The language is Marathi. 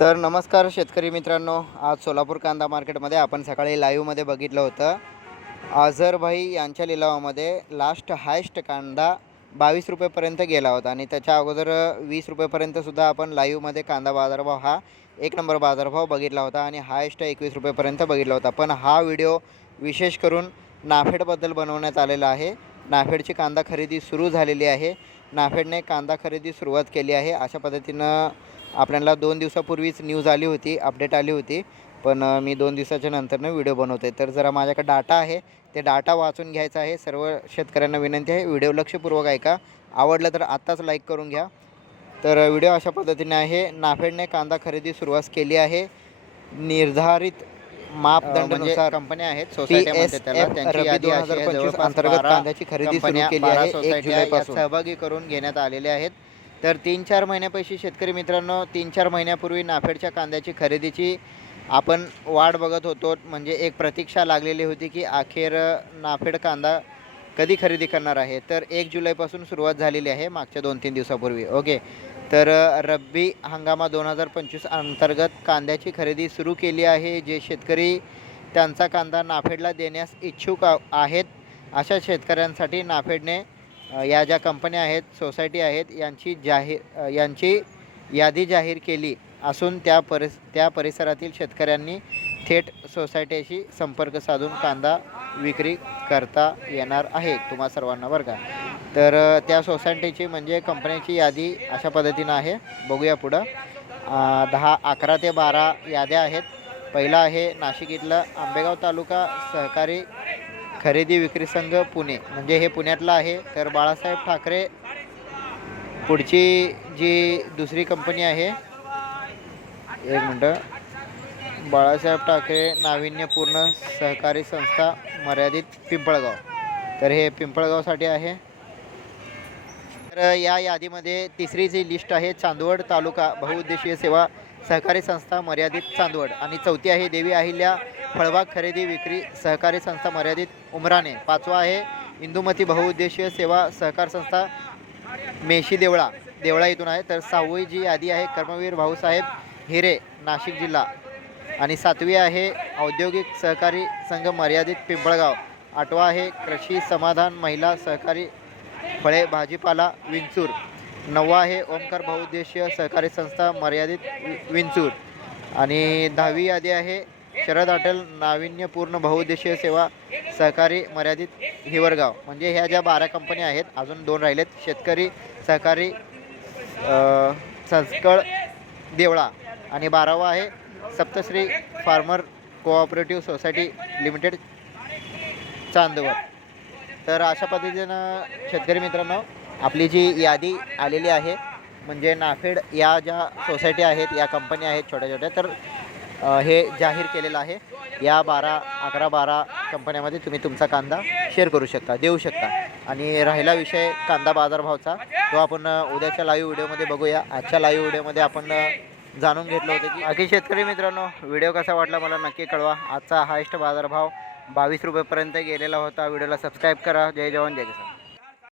तर नमस्कार शेतकरी मित्रांनो आज सोलापूर कांदा मार्केटमध्ये आपण सकाळी लाईव्हमध्ये बघितलं होतं. आझरभाई यांच्या लिलावामध्ये लास्ट हायस्ट कांदा बावीस रुपयेपर्यंत गेला होता आणि त्याच्या अगोदर वीस रुपयेपर्यंतसुद्धा आपण लाईव्हमध्ये कांदा बाजारभाव हा एक नंबर बाजारभाव बघितला होता आणि हायस्ट एकवीस रुपयेपर्यंत बघितला होता. पण हा व्हिडिओ विशेष करून नाफेडबद्दल बनवण्यात आलेला आहे. नाफेडची कांदा खरेदी सुरू झालेली आहे. नाफेडने कांदा खरेदी सुरुवात केली आहे. अशा पद्धतीनं आपल्याला दोन दिवसापूर्वीच न्यूज आली होती अपडेट आली होती. पण मी दोन दिवसाच्या नंतरनं व्हिडिओ बनवते तर जरा माझ्याकडे डाटा आहे. ते डाटा वाचून घ्यायचा आहे. सर्व शेतकऱ्यांना विनंती आहे. व्हिडिओ लक्षपूर्वक ऐका. आवडलं तर आत्ताच लाईक करून घ्या. तर व्हिडिओ अशा पद्धतीने आहे. नाफेडने कांदा खरेदी सुरुवात केली आहे. निर्धारित मापदंड म्हणजे कंपन्या आहेत सोसायटी अंतर्गत कांद्याची खरेदी सुरू केली आहे. सहभागी करून घेण्यात आलेले आहेत. तर तीन चार महिन्यापैकी शेतकरी मित्रांनो तीन चार महिन्यापूर्वी नाफेडच्या कांद्याची खरेदीची आपण वाट बघत होतो. म्हणजे एक प्रतीक्षा लागलेली होती की अखेर नाफेड कांदा कधी खरेदी करणार आहे. तर एक जुलैपासून सुरुवात झालेली आहे मागच्या दोन तीन दिवसापूर्वी. ओके. तर रब्बी हंगामा दोन हजार पंचवीस अंतर्गत कांद्याची खरेदी सुरू केली आहे. जे शेतकरी त्यांचा कांदा नाफेडला देण्यास इच्छुक आहेत अशा शेतकऱ्यांसाठी नाफेडने या ज्या कंपन्या आहेत सोसायटी आहेत यांची जाहीर यांची यादी जाहीर केली असून त्या परिस त्या परिसरातील शेतकऱ्यांनी थेट सोसायटीशी संपर्क साधून कांदा विक्री करता येणार आहे. तुम्हा सर्वांना बरं का? तर त्या सोसायटीची म्हणजे कंपन्याची यादी अशा पद्धतीनं आहे. बघूया पुढं. दहा अकरा ते बारा याद्या आहेत. पहिला आहे नाशिक इथला आंबेगाव तालुका सहकारी खरेदी विक्री संघ पुणे. म्हणजे हे पुण्यातलं आहे. तर बाळासाहेब ठाकरे पुढची जी दुसरी कंपनी आहे एक मिनटं. बाळासाहेब ठाकरे नाविन्यपूर्ण सहकारी संस्था मर्यादित पिंपळगाव. तर हे पिंपळगावसाठी आहे. तर या यादीमध्ये तिसरी जी लिस्ट आहे चांदवड तालुका बहुउद्देशीय सेवा सहकारी संस्था मर्यादित चांदवड. आणि चौथी आहे देवी अहिल्या फळबाग खरेदी विक्री सहकारी संस्था मर्यादित उमराने. पाचवा आहे इंदुमती बहुउद्देशीय सेवा सहकार संस्था मेशी देवळा. देवळा इथून आहे. तर सहावी जी यादी आहे कर्मवीर भाऊसाहेब हिरे नाशिक जिल्हा. आणि सातवी आहे औद्योगिक सहकारी संघ मर्यादित पिंपळगाव. आठवा आहे कृषी समाधान महिला सहकारी फळे भाजीपाला विंचूर. नववा आहे ओमकार बहुउद्देशीय सहकारी संस्था मर्यादित वि- विंचूर. आणि दहावी यादी आहे शरद हॉटेल नाविन्यपूर्ण बहुउद्देशीय सेवा सहकारी मर्यादित हिवरगाव. म्हणजे ह्या ज्या बारा कंपन्या आहेत अजून दोन राहिलेत. शेतकरी सहकारी संस्कळ देवळा. आणि बारावा आहे Saptashree farmer cooperative society limited Chandwad. तर अशा पद्धतीनं शेतकरी मित्रांनो आपली जी यादी आलेली आहे म्हणजे नाफेड या ज्या सोसायटी आहेत या कंपन्या आहेत छोट्या छोट्या तर हे जाहीर केलेलं आहे. या बारा अकरा बारा कंपन्यामध्ये तुम्ही तुमचा कांदा शेअर करू शकता देऊ शकता. आणि राहिला विषय कांदा बाजारभावचा तो आपण उद्याच्या लाईव्ह व्हिडिओमध्ये बघूया. आजच्या लाईव्ह व्हिडिओमध्ये आपण जाणून घेतलं होतं की बाकी शेतकरी मित्रांनो व्हिडिओ कसा वाटला मला नक्की कळवा. आजचा हायस्ट बाजारभाव बावीस रुपयेपर्यंत गेलेला होता. व्हिडिओला सबस्क्राईब करा. जय जवान जय किसान.